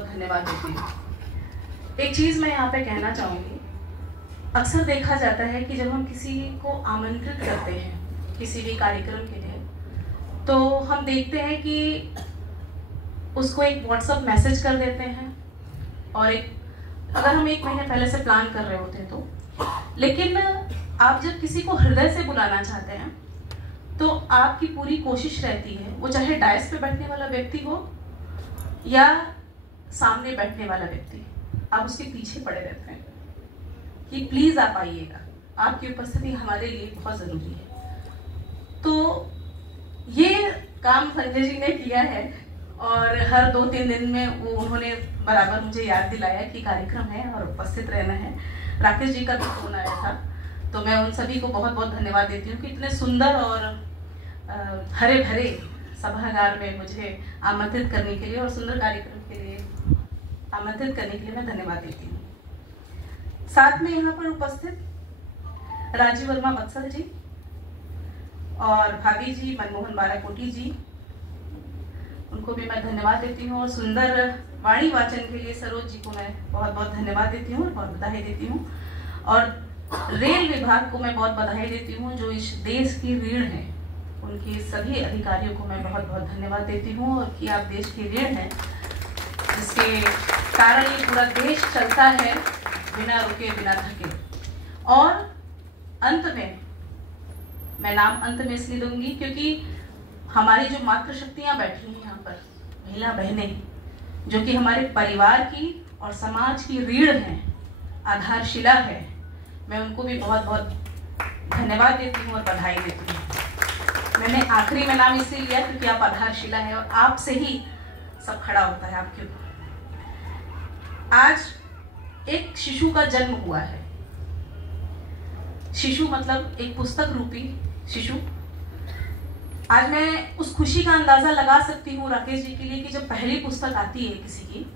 धन्यवाद देती हूँ। एक चीज़ मैं यहाँ पे कहना चाहूँगी, अक्सर देखा जाता है कि जब हम किसी को आमंत्रित करते हैं किसी भी कार्यक्रम के लिए, तो हम देखते हैं कि उसको एक व्हाट्सएप मैसेज कर देते हैं और अगर हम 1 महीने पहले से प्लान कर रहे होते हैं तो, लेकिन आप जब किसी को हृदय से बुलाना चाहते हैं तो आपकी पूरी कोशिश रहती है, वो चाहे डायस पे बैठने वाला व्यक्ति हो या सामने बैठने वाला व्यक्ति, आप उसके पीछे पड़े रहते हैं कि प्लीज आप आइएगा, आपकी उपस्थिति हमारे लिए बहुत जरूरी है। तो ये काम संजय जी ने किया है और हर 2-3 दिन में उन्होंने बराबर मुझे याद दिलाया कि कार्यक्रम है और उपस्थित रहना है। राकेश जी का भी फोन आया था, तो मैं उन सभी को बहुत बहुत धन्यवाद देती हूँ कि इतने सुंदर और हरे भरे सभागार में मुझे आमंत्रित करने के लिए और सुंदर कार्यक्रम के लिए आमंत्रित करने के लिए मैं धन्यवाद देती हूँ। साथ में यहाँ पर उपस्थित राजीव वर्मा बक्सर जी और भाभी जी मनमोहन बाराकोटी जी, उनको भी मैं धन्यवाद देती हूँ और सुंदर वाणी वाचन के लिए सरोज जी को मैं बहुत बहुत धन्यवाद देती हूँ और बहुत बधाई देती हूँ। और रेल विभाग को मैं बहुत बधाई देती हूँ जो इस देश की रीढ़ है, उनके सभी अधिकारियों को मैं बहुत बहुत धन्यवाद देती हूँ और कि आप देश की रीढ़ हैं जिसके कारण ये पूरा देश चलता है बिना रुके बिना थके। और अंत में मैं नाम अंत में इसलिए दूंगी क्योंकि हमारी जो मातृशक्तियां बैठी हैं यहाँ पर, महिला बहनें जो कि हमारे परिवार की और समाज की रीढ़ हैं, आधारशिला है, मैं उनको भी बहुत बहुत धन्यवाद देती हूँ और बधाई देती हूँ। मैंने आखिरी में नाम इसलिए लिया क्योंकि आप आधारशिला है और आपसे ही सब खड़ा होता है आपके ऊपर। आज एक शिशु का जन्म हुआ है। शिशु मतलब एक पुस्तक रूपी शिशु। आज मैं उस खुशी का अंदाजा लगा सकती हूँ राकेश जी के लिए कि जब पहली पुस्तक आती है किसी की,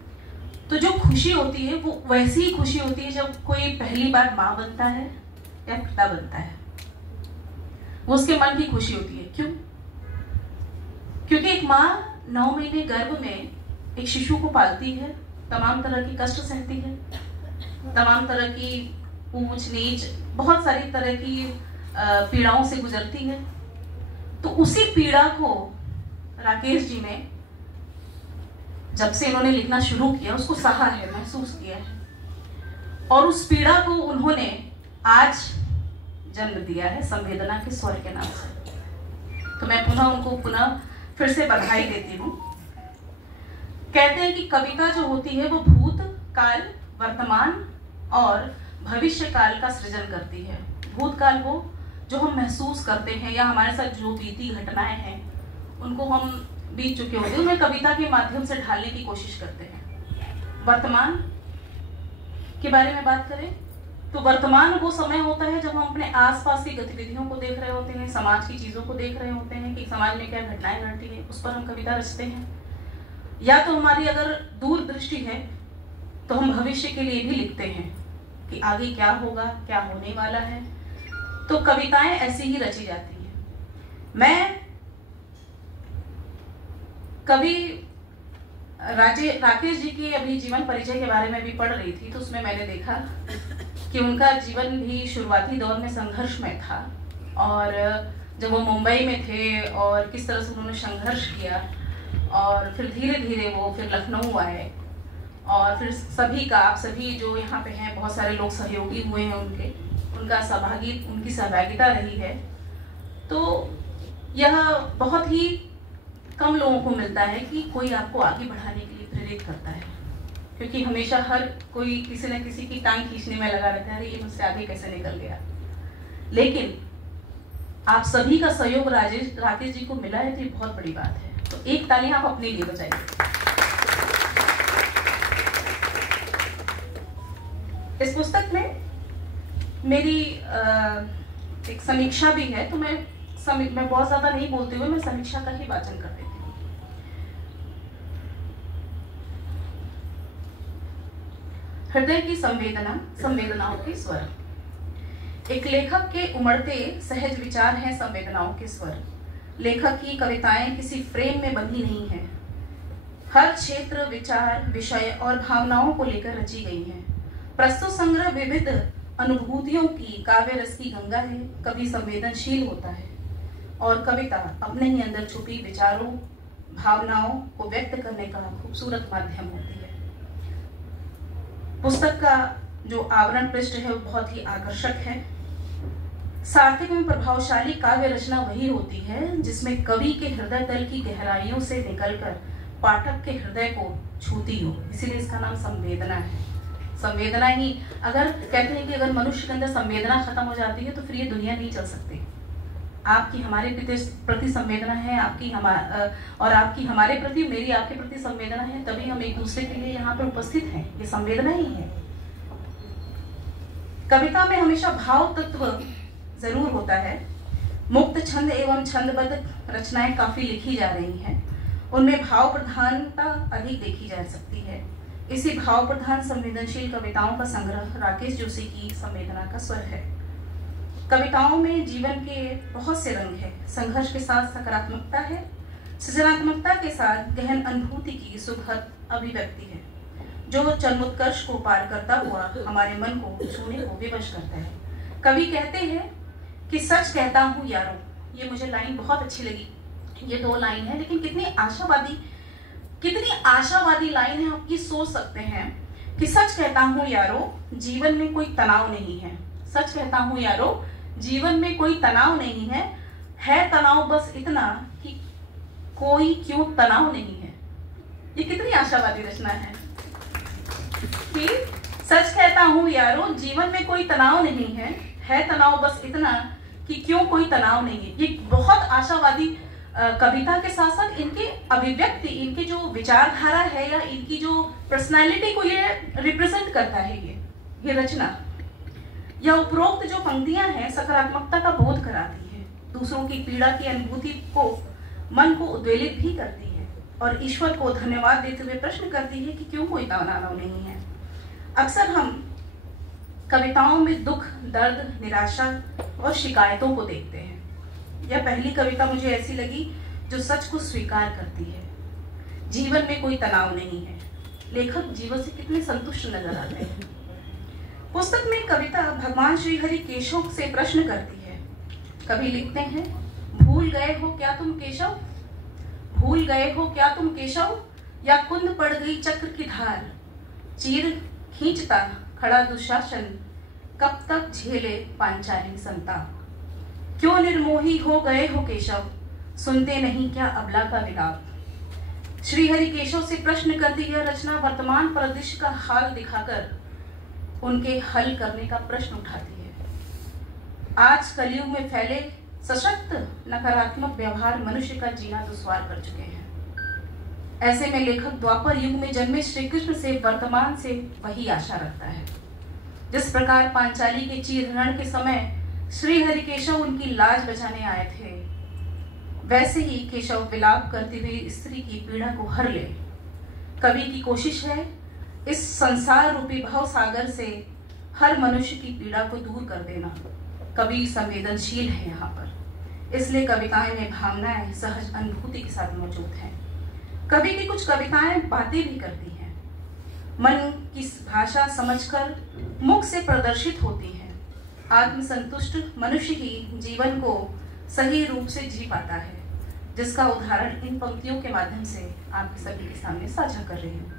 तो जो खुशी होती है वो वैसी ही खुशी होती है जब कोई पहली बार माँ बनता है या पिता बनता है। वो उसके मन की खुशी होती है। क्यों? क्योंकि एक माँ 9 महीने गर्भ में एक शिशु को पालती है, तमाम तरह की कष्ट सहती है, तमाम तरह की ऊंच नीच, बहुत सारी तरह की पीड़ाओं से गुजरती है। तो उसी पीड़ा को राकेश जी ने जब से इन्होंने लिखना शुरू किया उसको सहा है, महसूस किया है और उस पीड़ा को उन्होंने आज जन्म दिया है संवेदना के स्वर के नाम से। तो मैं उनको फिर से बधाई देती हूँ। कहते हैं कि कविता जो होती है वो भूत काल, वर्तमान और भविष्य काल का सृजन करती है। भूतकाल वो जो हम महसूस करते हैं या हमारे साथ जो बीती घटनाएं हैं उनको हम बीत चुके होते हैं, उन्हें कविता के माध्यम से ढालने की कोशिश करते हैं। वर्तमान के बारे में बात करें तो वर्तमान वो समय होता है जब हम अपने आसपास की गतिविधियों को देख रहे होते हैं, समाज की चीजों को देख रहे होते हैं कि समाज में क्या घटनाएं घटती हैं, उस पर हम कविता रचते हैं। या तो हमारी अगर दूरदृष्टि है तो हम भविष्य के लिए भी लिखते हैं कि आगे क्या होगा, क्या होने वाला है। तो कविताएं ऐसी ही रची जाती हैं। मैं कवि राकेश जी के अभी जीवन परिचय के बारे में भी पढ़ रही थी, तो उसमें मैंने देखा कि उनका जीवन भी शुरुआती दौर में संघर्षमय था और जब वो मुंबई में थे और किस तरह से उन्होंने संघर्ष किया और फिर धीरे धीरे वो फिर लखनऊ आए और फिर सभी का, आप सभी जो यहाँ पे हैं, बहुत सारे लोग सहयोगी हुए हैं उनकी सहभागिता रही है। तो यह बहुत ही कम लोगों को मिलता है कि कोई आपको आगे बढ़ाने के लिए प्रेरित करता है, क्योंकि हमेशा हर कोई किसी न किसी की टांग खींचने में लगा रहता है, ये मुझसे आगे कैसे निकल गया। लेकिन आप सभी का सहयोग राकेश जी को मिला है तो ये बहुत बड़ी बात है। तो एक ताली आप अपने लिए बजाइए। इस पुस्तक में मेरी एक समीक्षा भी है, तो मैं बहुत ज्यादा नहीं बोलते हुए मैं समीक्षा का ही वाचन कर देती हूँ। हृदय की संवेदना, संवेदनाओं के स्वर। एक लेखक के उमड़ते सहज विचार हैं संवेदनाओं के स्वर। लेखक की कविताएं किसी फ्रेम में बंधी नहीं है, हर क्षेत्र, विचार, विषय और भावनाओं को लेकर रची गई है। प्रस्तुत संग्रह विविध अनुभूतियों की काव्य रस की गंगा है। कवि संवेदनशील होता है और कविता अपने ही अंदर छुपी विचारों, भावनाओं को व्यक्त करने का खूबसूरत माध्यम होती है। पुस्तक का जो आवरण पृष्ठ है वो बहुत ही आकर्षक है। सार्थक एवं प्रभावशाली काव्य रचना वही होती है जिसमें कवि के हृदय तल की गहराइयों से निकलकर पाठक के हृदय को छूती हो। इसीलिए इसका नाम संवेदना है। संवेदना ही, अगर कहते हैं कि अगर मनुष्य के अंदर संवेदना खत्म हो जाती है तो फिर ये दुनिया नहीं चल सकती। आपकी हमारे प्रति संवेदना है, और आपकी हमारे प्रति, मेरी आपके प्रति संवेदना है, तभी हम एक दूसरे के लिए यहाँ पर उपस्थित हैं। ये संवेदना ही है। कविता में हमेशा भाव तत्व जरूर होता है। मुक्त छंद एवं छंदबद्ध रचनाएं काफी लिखी जा रही हैं। उनमें भाव प्रधानता अधिक देखी जा सकती है। इसी भाव प्रधान संवेदनशील कविताओं का संग्रह राकेश जोशी की संवेदना का स्वर है। कविताओं में जीवन के बहुत से रंग हैं। संघर्ष के साथ सकारात्मकता है। सृजनात्मकता के साथ गहन अनुभूति की सुखद अभिव्यक्ति है, जो चरमोत्कर्ष को पार करता हुआ हमारे मन को छूने को विवश करता है। कवि कहते हैं कि सच कहता हूँ यारों, ये मुझे लाइन बहुत अच्छी लगी। ये 2 लाइन है, लेकिन कितनी आशावादी लाइन है। आप ये सोच सकते हैं कि सच कहता हूँ यारों, जीवन में कोई तनाव नहीं है। सच कहता हूँ यारों, जीवन में कोई तनाव नहीं है तनाव बस इतना कि कोई क्यों तनाव नहीं है। ये कितनी आशावादी रचना है कि सच कहता हूँ यारों, जीवन में कोई तनाव नहीं है तनाव बस इतना कि क्यों कोई तनाव नहीं है। ये बहुत आशावादी कविता के साथ साथ इनकी अभिव्यक्ति, इनकी जो विचारधारा है या इनकी जो पर्सनालिटी को ये रिप्रेजेंट करता है। ये रचना या उपरोक्त जो पंक्तियां हैं सकारात्मकता का बोध कराती है, दूसरों की पीड़ा की अनुभूति को, मन को उद्वेलित भी करती है और ईश्वर को धन्यवाद देते हुए प्रश्न करती है कि क्यों कोई तनाव नहीं है। अक्सर हम कविताओं में दुख, दर्द, निराशा और शिकायतों को देखते हैं। यह पहली कविता मुझे ऐसी लगी जो सच को स्वीकार करती है। जीवन में कोई तनाव नहीं है। लेखक जीवन से कितने संतुष्ट नजर आते हैं। पुस्तक में कविता भगवान श्री हरि केशव से प्रश्न करती है। कवि लिखते हैं, भूल गए हो क्या तुम केशव, भूल गए हो क्या तुम केशव, या कुंद पड़ गई चक्र की धार, चीर खींचता खड़ा दुशासन, कब तक झेले पांचाली संताप, क्यों निर्मोही हो गए हो केशव, सुनते नहीं क्या अबला का विलाप। श्री हरि केशव से प्रश्न करती यह रचना वर्तमान परिदृश्य का हाल दिखाकर उनके हल करने का प्रश्न उठाती है। आज कलयुग में फैले सशक्त नकारात्मक व्यवहार मनुष्य का जीना दुश्वार कर चुके हैं। ऐसे में लेखक द्वापर युग में जन्मे श्री कृष्ण से वर्तमान से वही आशा रखता है। जिस प्रकार पांचाली के चीरहरण के समय श्री हरि केशव उनकी लाज बचाने आए थे, वैसे ही केशव विलाप करती हुई स्त्री की पीड़ा को हर ले। कवि की कोशिश है इस संसार रूपी भव सागर से हर मनुष्य की पीड़ा को दूर कर देना। कवि संवेदनशील है यहाँ पर, इसलिए कविताएं में भावनाएं सहज अनुभूति के साथ मौजूद हैं। कवि की कुछ कविताएं बातें भी करती हैं, मन की भाषा समझकर मुख से प्रदर्शित होती हैं। आत्मसंतुष्ट मनुष्य ही जीवन को सही रूप से जी पाता है, जिसका उदाहरण इन पंक्तियों के माध्यम से आपके सभी के सामने साझा कर रही हूँ।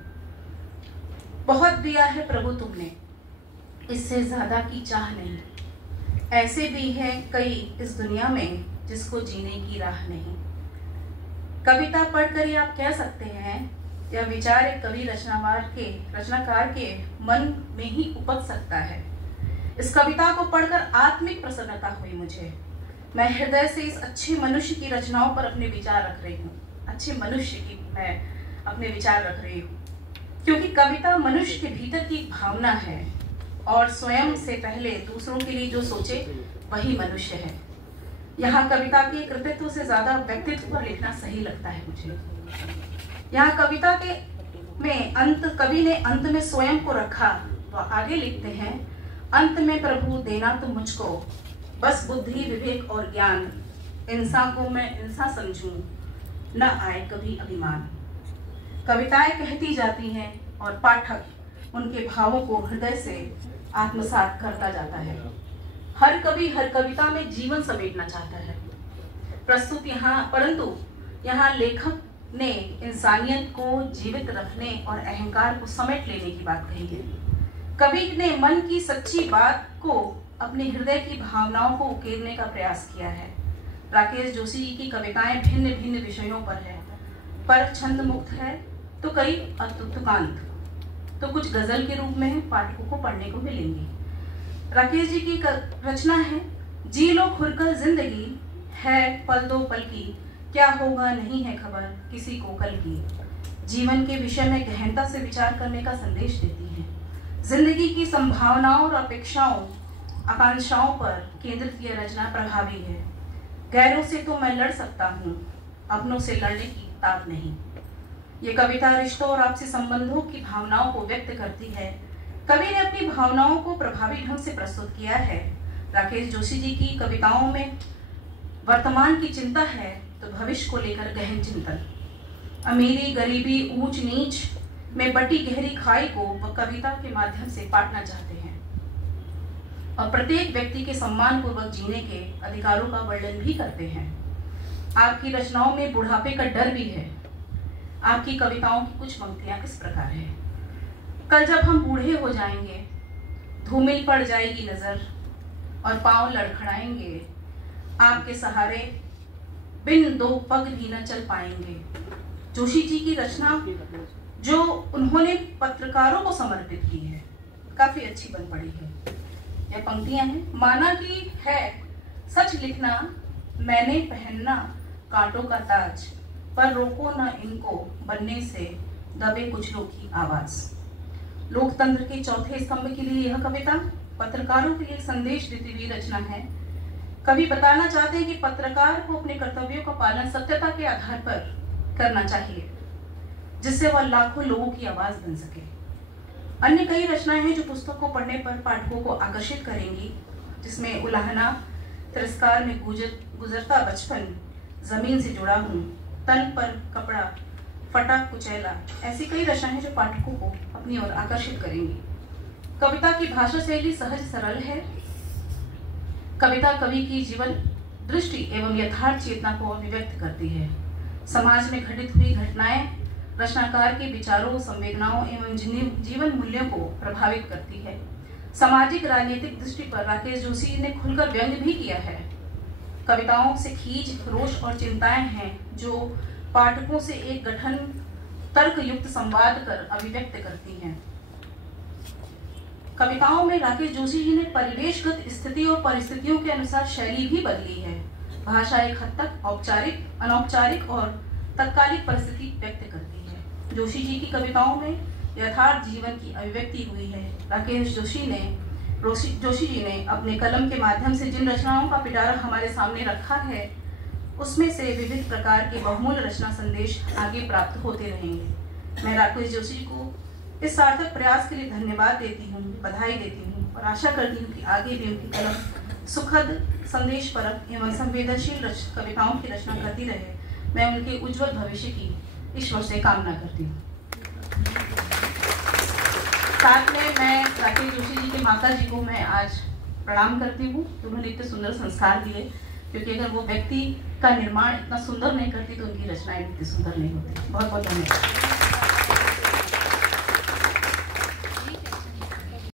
बहुत दिया है प्रभु तुमने, इससे ज्यादा की चाह नहीं। ऐसे भी हैं कई इस दुनिया में जिसको जीने की राह नहीं। कविता पढ़कर आप कह सकते हैं यह विचार एक कवि रचनाकार के मन में ही उपज सकता है। इस कविता को पढ़कर आत्मिक प्रसन्नता हुई मुझे। मैं हृदय से इस अच्छे मनुष्य की रचनाओं पर अपने विचार रख रही हूँ। अच्छे मनुष्य की मैं अपने विचार रख रही हूँ, क्योंकि कविता मनुष्य के भीतर की एक भावना है और स्वयं से पहले दूसरों के लिए जो सोचे वही मनुष्य है। यहाँ कविता के कृतित्व से ज्यादा व्यक्तित्व पर लिखना सही लगता है मुझे। यहाँ कविता के में कवि ने अंत में स्वयं को रखा, तो आगे लिखते हैं, अंत में प्रभु देना तुम मुझको, बस बुद्धि विवेक और ज्ञान, इंसान को मैं इंसान समझूं, न आए कभी अभिमान। कविताएं कहती जाती हैं और पाठक उनके भावों को हृदय से आत्मसात करता जाता है। हर कवि हर कविता में जीवन समेटना चाहता है। परंतु यहाँ लेखक ने इंसानियत को जीवित रखने और अहंकार को समेट लेने की बात कही है। कवि ने मन की सच्ची बात को, अपने हृदय की भावनाओं को उकेरने का प्रयास किया है। राकेश जोशी जी की कविताएं भिन्न भिन्न विषयों पर है, पर छंद मुक्त है तो कई अतुकांत तो कुछ गजल के रूप में पाठकों को पढ़ने को मिलेंगी। राकेश जी की रचना है जी लो खुलकर जिंदगी है पल दो पल की, क्या होगा नहीं है खबर किसी को कल की। जीवन के विषय में गहनता से विचार करने का संदेश देती है। जिंदगी की संभावनाओं और अपेक्षाओं आकांक्षाओं पर केंद्रित यह रचना प्रभावी है। गैरों से तो मैं लड़ सकता हूँ, अपनों से लड़ने की ताक नहीं। ये कविता रिश्तों और आपसी संबंधों की भावनाओं को व्यक्त करती है। कवि ने अपनी भावनाओं को प्रभावी ढंग से प्रस्तुत किया है। राकेश जोशी जी की कविताओं में वर्तमान की चिंता है तो भविष्य को लेकर गहन चिंतन। अमीरी गरीबी ऊंच नीच में बटी गहरी खाई को वह कविता के माध्यम से पाटना चाहते हैं और प्रत्येक व्यक्ति के सम्मान पूर्वक जीने के अधिकारों का वर्णन भी करते हैं। आपकी रचनाओं में बुढ़ापे का डर भी है। आपकी कविताओं की कुछ पंक्तियां इस प्रकार है। कल जब हम बूढ़े हो जाएंगे, धूमिल पड़ जाएगी नजर और पांव लड़खड़ाएंगे, आपके सहारे बिन दो पग भी न चल पाएंगे। जोशी जी की रचना जो उन्होंने पत्रकारों को समर्पित की है, काफी अच्छी बन पड़ी है। यह पंक्तियां हैं। माना कि है सच लिखना, मैंने पहनना कांटों का ताज, पर रोको ना इनको बनने से दबे कुछ लोग की आवाज। लोकतंत्र के चौथे स्तंभ के लिए यह कविता पत्रकारों के लिए संदेश देती हुई रचना है। कवि बताना चाहते हैं कि पत्रकार को अपने कर्तव्यों का पालन सत्यता के आधार पर करना चाहिए, जिससे वह लाखों लोगों की आवाज बन सके। अन्य कई रचनाएं हैं जो पुस्तक को पढ़ने पर पाठकों को आकर्षित करेंगी, जिसमें उलाहना, तिरस्कार में गुजरता बचपन, जमीन से जुड़ा हूँ, तन पर कपड़ा, फटा कुचैला, ऐसी कई रचनाएं हैं जो पाठकों को अपनी ओर आकर्षित करेंगी। कविता की भाषा शैली सहज सरल है। कविता कवि की जीवन दृष्टि एवं यथार्थ चेतना को अभिव्यक्त करती है। समाज में घटित हुई घटनाएं रचनाकार के विचारों, संवेदनाओं एवं जीवन मूल्यों को प्रभावित करती है। सामाजिक राजनीतिक दृष्टि पर राकेश जोशी ने खुलकर व्यंग भी किया है। कविताओं से खींच, रोष और चिंताएं हैं जो पाठकों से एक गठन तर्क युक्त संवाद कर अभिव्यक्त करती हैं। कविताओं में राकेश जोशी जी ने परिवेशगत स्थिति और परिस्थितियों के अनुसार शैली भी बदली है। भाषा एक हद तक औपचारिक, अनौपचारिक और तत्कालिक परिस्थिति व्यक्त करती है। जोशी जी की कविताओं में यथार्थ जीवन की अभिव्यक्ति हुई है। राकेश जोशी जी ने अपने कलम के माध्यम से जिन रचनाओं का पिटारा हमारे सामने रखा है, उसमें से विविध प्रकार के बहुमूल्य रचना संदेश आगे प्राप्त होते रहेंगे। मैं राकेश जोशी को इस सार्थक प्रयास के लिए धन्यवाद देती हूँ, बधाई देती हूँ और आशा करती हूँ कि आगे भी उनकी कलम सुखद, संदेशपरक एवं संवेदनशील कविताओं की रचना करती रहे। मैं उनके उज्जवल भविष्य की ईश्वर से कामना करती हूँ। साथ में मैं राकेश जोशी जी के माता जी को मैं आज प्रणाम करती हूँ कि उन्होंने इतने सुंदर संस्कार दिए, क्योंकि अगर वो व्यक्ति का निर्माण इतना सुंदर नहीं करती तो उनकी रचनाएं इतनी सुंदर नहीं होती। बहुत बहुत धन्यवाद।